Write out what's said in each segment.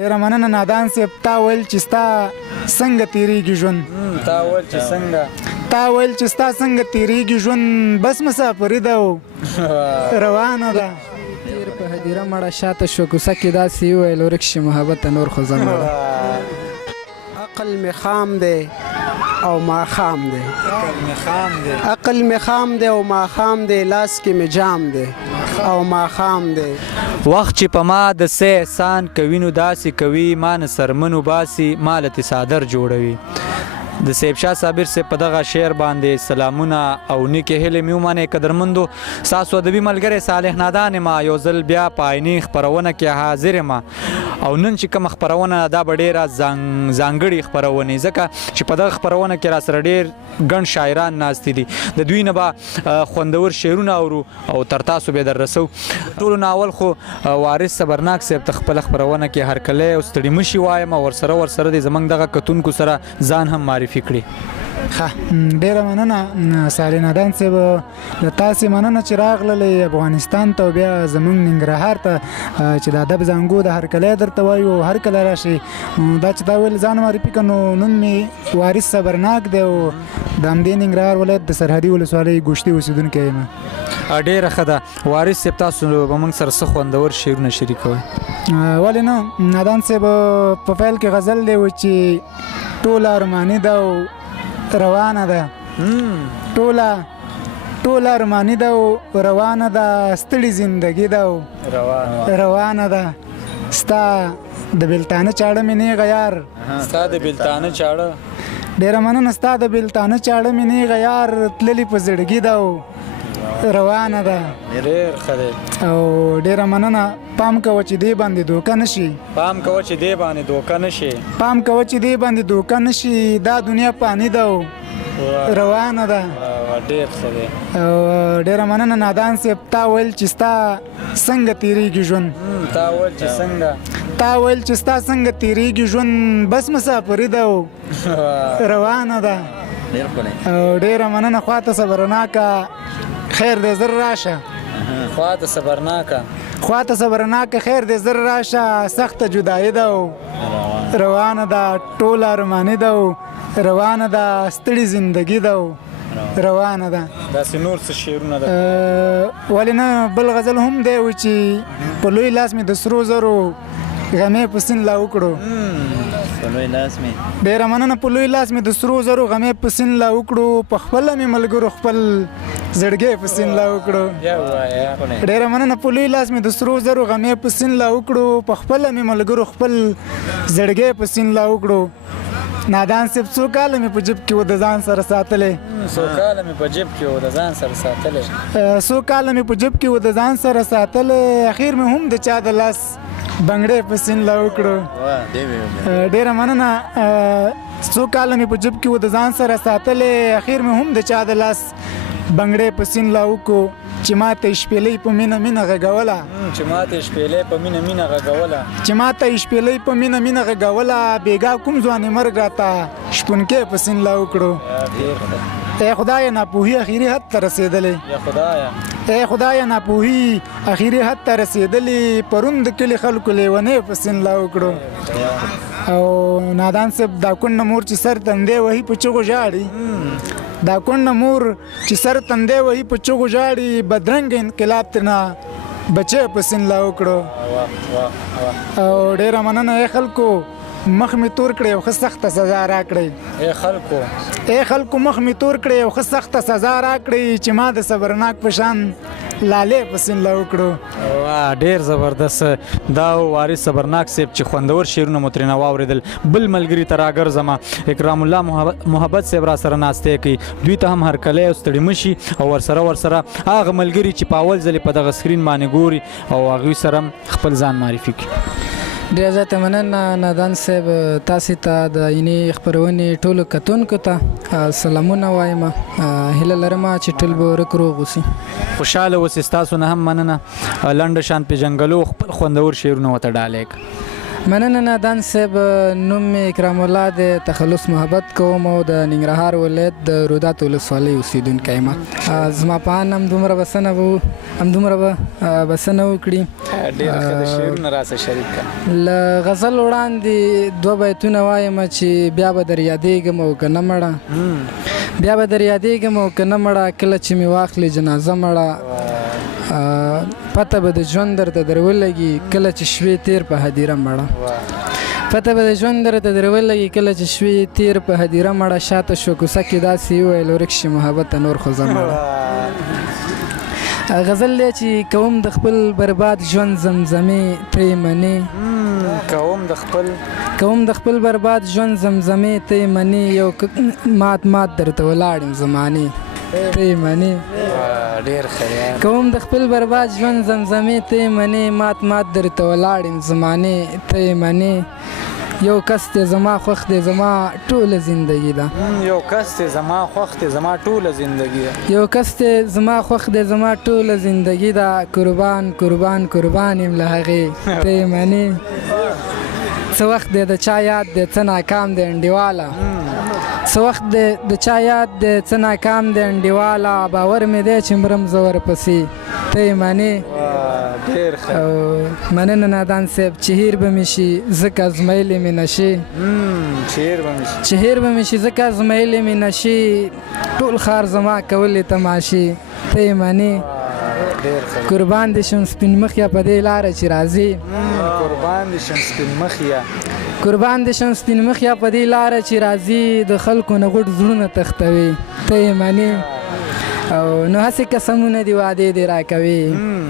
ډیره مننه نادان صاحب. تا ویل چې ستا څنګه تیریږي ژوند، تا ویل چې ستا څنګه تیریږي ژوند، بس مسافري ده او روانه ده. تیر په هدیره مړه شاته شو کوڅه کې داسې وویل ورک شي محبت نور خو زمړه. عقل می خام دی او ما خام دی، عقل می خام دی او ما خام دی، لاس کې می جام دی او ما خام دی. وخت چې په ما د سه احسان کوي نو داسې کوي، ما نه سرمنو باسي مالت صادر جوړوي. د سیب شاه صابر سے په دغه شعر باندې سلامونه او نیکې هیلې مې ومنئ. قدرمندو ستاسو ادبي ملګری صالح نادان یم. یو ځل بیا په عیني خپرونه کې حاضر یم او نن چې کومه خپرونه دا به ډېره ځانګړې خپرونې، ځکه چې په دغه خپرونه کې راسره ډېر ګڼ شاعران ناستې دي. د دوی نه به خوندور شعرونه اورو او تر تاسو به در رسو. ټولو نه اول خو وارث صبرناک صاحب ته خپله خپرونه کې هرکلی او ستړي مشي وایم او ورسره د زموږ دغه کتونکو سره ځان هم معرفي کړي. ډیره مننه صالح نادان صاحب، له تاسې مننه چې راغللی افغانستان ته او بیا زموږ ننګرهار ته چې د ادب زانګو د هرکلی درته وایو او هرکله راشئ. دا چې تا ویل ځان معرفي کړه، نو نوم مې وارث صبرناک دی او د همدې ننګرهار ولایت د سرحدي ولسوالۍ ګوشتي اوسېدونکی یم. ډېره ښه ده. وارث صاحب تاسو به موږ سره څه خوندور شعرونه شریکوئ؟ ولې نه، نادان صاحب په پیل کې غزل دی و چې ټوله ارماني ده او روانه ده، ټوله ارماني ده او روانه ده، ستړي زندګي ده او روانه ده. ستا د بلتانه چاړه مې نیغه یار، ستا د بلتانه چاړه، ډېره مننه. ستا د بلتانه چاړه مې نیغه یار، تللي په زړګي ده او روانه ده. ډېر ښه دی. او ډېره مننه. پام کوه چې دې باندې دوکه نشي، پام کوه چې دې باندې دوکه نشي، پام کوه چې دې باندې دوکه نشي، دا دنیا پانی ده او روانه ده. ډېر ښه دی. او ډېره مننه نادان صاحب. تا ویل چې ستا څنګه تیریږي ژوند، تا ویل چې ستا څنګه تیریږي ژوند، بس مسافري ده او روانه ده. او ډېره مننه. خواته صبرناکه خیر دې زر راشه، خواته صبرناکه خیر دې زر راشه، سخته جدایي ده او روانه ده، ټوله ارماني ده او روانه ده، ستړي زندګي ده او روانه ده. داسې نور څه شعرونه ده؟ ولې نه، بل غزل هم دی و چې په لوی لاس مې د سرو زرو غمې په سین لا وکړو. ډېره مننه. په لوی لاس مې د سرو زرو غمې په سین لا وکړو، په خپله مې ملګرو خپل زړګی په سین لا وکړو. ډېره مننه. په لوی لاس مې د سرو زرو غمې په سین لا وکړو، په خپله مې ملګرو خپل زړګی په سین لا وکړو. نادان صاحب څو کاله مې په جیب کې و د ځان سره ساتلی، څو کاله مې په جیب کې و د ځان سره ساتلی، اخیر مې هم د چا د لاس بنګړی په سین لا وکړو. ډېره مننه. څو کاله مې په جیب کې و د ځان سره ساتلی، اخیر مې هم د چا د لاس بنګړی په سین لا وکړو. چې ماته شپېلۍ په مینه مینه غږوله، چې ماته شپېلۍ په مینه مینه غږوله، بېګا کوم ځوانې مرګ راته شپونکی په سین لا وکړو. ای خدایه ناپوهي اخري حد ته رسېدلې، ای خدایه ناپوهي اخري حد ته رسېدلې، پرون د کلي خلکو لیونۍ په سین لا وکړو. او نادان صاحب دا کونډه مور چې سر تندی وهي په چغو ژاړي، دا کونډه مور چې سر تندی وهي په چغو ژاړي، بدرنګ انقلاب ترنه بچی په سین لا وکړو. او ډېره مننه. ای خلکو مخ مې تور کړی او ښه سخته سزا راکړئ، ای خلکو مخ مې تور کړی او ښه سخته سزا راکړئ، چې ما د صبرناک په شان لالې په سین لا وکړو. ډېر زبردست. دا وارث صبرناک صاحب چې خوندور شعرونه مو ترېنه واورېدل. بل ملګري ته راګرځمه، اکرام الله محبت صاحب را سره ناستې کوي. دوی ته هم هرکلی او ستړي مشي او ورسره هغه ملګري چې په اول ځلې په دغه سکرین باندې ګوري او هغوی سره خپل ځان معرفي کړي. ډېره زیاته مننه نادان صاحب. تاسې ته د عیني خپرونې ټولو کتونکو ته سلامونه وایم. هیله لرم چې ټول به ورک روغ اوسي. خوشحاله اوسئ. ستاسو نه هم مننه. لنډه شان پېژنګلو خپل خوندور شعرونه ورته ډالۍ کړه. مننه نادان صاحب، نوم مې اکرام الله دی، تخلص محبت کوم او د ننګرهار ولایت د رودات ولسوالۍ اوسېدونکی یم. زما په ان همدومره بسنه به بسنه وکړي. له غزل وړاندې 2 بیتونه وایم چې بیا به در یادېږم او که نه مړه، بیا به در یادېږم او که نه مړه، کله چې مې واخلې جنازه مړه، پته به د ژوند درته در ولګي کله چې شوې تیر په هدیره مړه، پته به د ژوند درته در ولګي کله چې شوې تیر په هدیره مړه، شاته شو کوڅه کې داسې وویل ورک شي محبت نور خو زه مړه. غزل دی چې کوم د خپل برباد ژوند زمزمې ته یې منې، کوم د خپل برباد ژوند زمزمې ته یې منې، یو مات درته ولاړم زمانې ته یې منې، کوم د خپل برباد ژوند زمزمې ته یې منې، مات درته ولاړم زمانې ته یې منې، یو کس دی زما خوښ دی زما ټوله زندګي ده، یو کس دی زما خوښ دی زما ټوله زندګي ده، یو کس دی زما خوښ دی زما ټوله زندګي ده، قربان یم له هغې ته یې منې، څه وخت دی د چا یاد دی څه ناکام دی انډیواله، څه وخت دی د چا یاد دی څه ناکام دی انډیواله، باور مې دی چې مرم زه ورپسې ته یې منې. مننه نادان صاحب، چې هیر به مې شي ځکه ازمایلې مې نشي، چې هیر به مې شي ځکه ازمایلې مې نشي، ټول ښار زما کولې تماشې ته یې منې، قربان دې شم سپین مخیا په دې لاره چې راځي، قربان دې شم سپین مخیا، قربان دې شم سپین مخیا په دې لاره چې راځي، د خلکو نه غټ زړونه تختوي ته یې منې، او نو هسې قسمونه دې وعدې دې راکوي،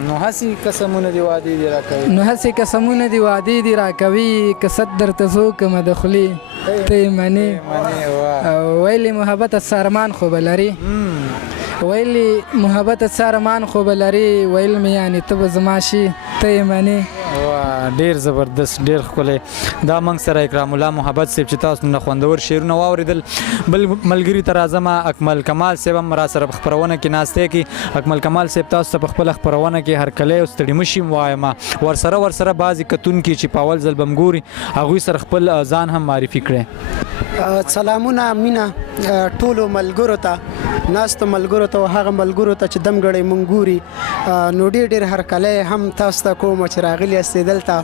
نو هسې قسمونه دې وعدې دې راکوي، نو هسې قسمونه دې وعدې دې راکوي، کسد درته زو کمه د خولې ته یې منې، او ویلې محبت سارمان خو به لري، ویلې محبت سارمان خو به لري، ویل مې یعنې ته به زما شي ته یې منې. ډیر زبردست، ډیر ښکلی. دا موږ سره اکرام الله محبت صاحب چې تاسو نه خوندور شعرونه واورېدل. بل ملګري ته راځم، اکمل کمال صاحب هم راسره په خپرونه کې ناست دی. اکمل کمال صاحب تاسو ته په خپله خپرونه کې هرکلی او ستړي مه شي وایم، ورسره بعضې کتونکي چې په اول ځل به م ګوري هغوی سره خپل ځان هم معرفي کړئ. سلامونه مینه ټولو ملګرو ته، ناستو ملګرو ته او هغه ملګرو ته چې دمګړی مونږ ګوري، نو ډېر هرکلی هم تاسو ته کوم چې راغلي یاستئ دلته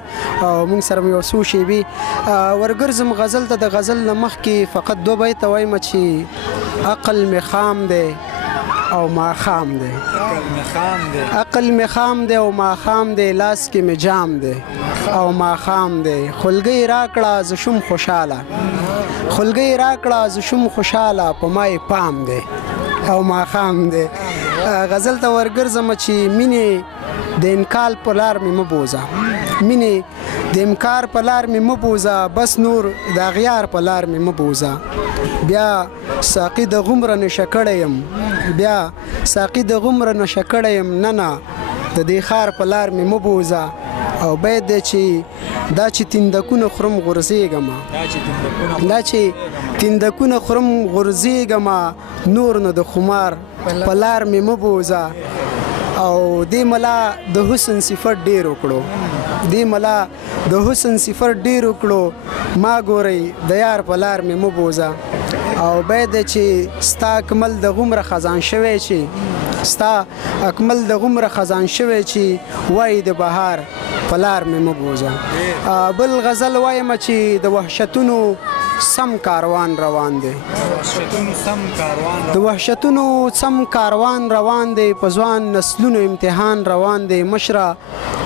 او مونږ سره مو یو څو شیبې ورګرځم. غزل ته د غزل نه مخکې فقط 2 بیته وایم چې عقل مې خام دی او ماښام دی، عقل مې خام دی او ماښام دی، لاس کې مې جام دی او ماښام دی، خولګۍ راکړه زه شوم خوشحاله، خولګۍ راکړه زه شوم خوشحاله، په ما یې پام دی او ماښام دی. غزل ته ورګرځم چې مینې د انکار په لار مې مه بوزه، مینې د انکار په لار مې مه بوزه، بس نور د اغیار په لار مې مه بوزه، بیا ساقي د غومره نشه کړی یم، بیا ساقي د غومره نشه کړی یم، نه د دې ښار په لار مې مه بوزه، او باید دی چې دا چې تندکونه خورم غورځېږمه، دا چې تندکونه خورم غورځېږمه، نور نو د خمار په لار مې مه بوزه، او دې ملا د حسن صفت ډېر وکړو، دې ملا د حسن صفت ډېر وکړو، ما ګورئ د یار په لار مې مه بوزه، او باید دی چې ستا اکمل د غومره خزان شوی چې ستا اکمل د غومره خزان شوی چې وایي د بهار په لار مې مه بوزه. بل غزل وایم چې د وحشتونو سم کاروان روان دی، د وحشتونو سم کاروان روان دی، په ځوان نسلونو امتحان روان دی، مشره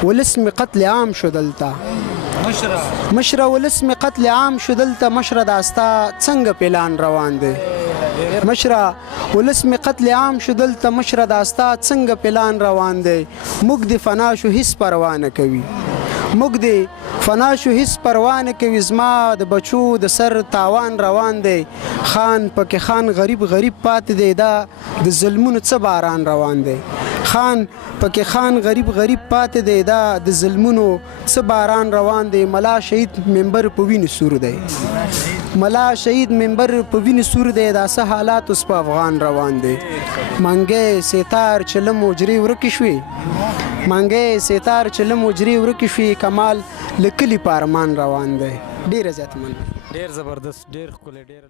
ولس مې قتل عام شو دلته، مشره ولس مې قتل عام شو دلته، مشره دا ستا څنګه پلان روان دی، مشره ولس مې قتل عام شو دلته، مشره دا ستا څنګه پلان روان دی، موږ د فنا شو هیڅ پروا نه کوي، موږ د فنا شو هیڅ پروا نه کوي، زما د بچو د سر تاوان روان دی، خان پکې خان غریب پاتې دی، دا د ظلمونو څه باران روان دی، خان پکې خان غریب پاتې دی، دا د ظلمونو څه باران روان دی، ملا شهید ممبر په وینو سور دی، ملا شهید ممبر په وینو سور دی، دا څه حالات اوس په افغان روان دی، منګی ستار چې له مجري ورکې شوې، منګی ستار چې له مجري ورکې شوې، کمال له کلي په ارمان روان دی. ډېره زیاته مننه. ډیر زبردست ډیر ښکلی ډیر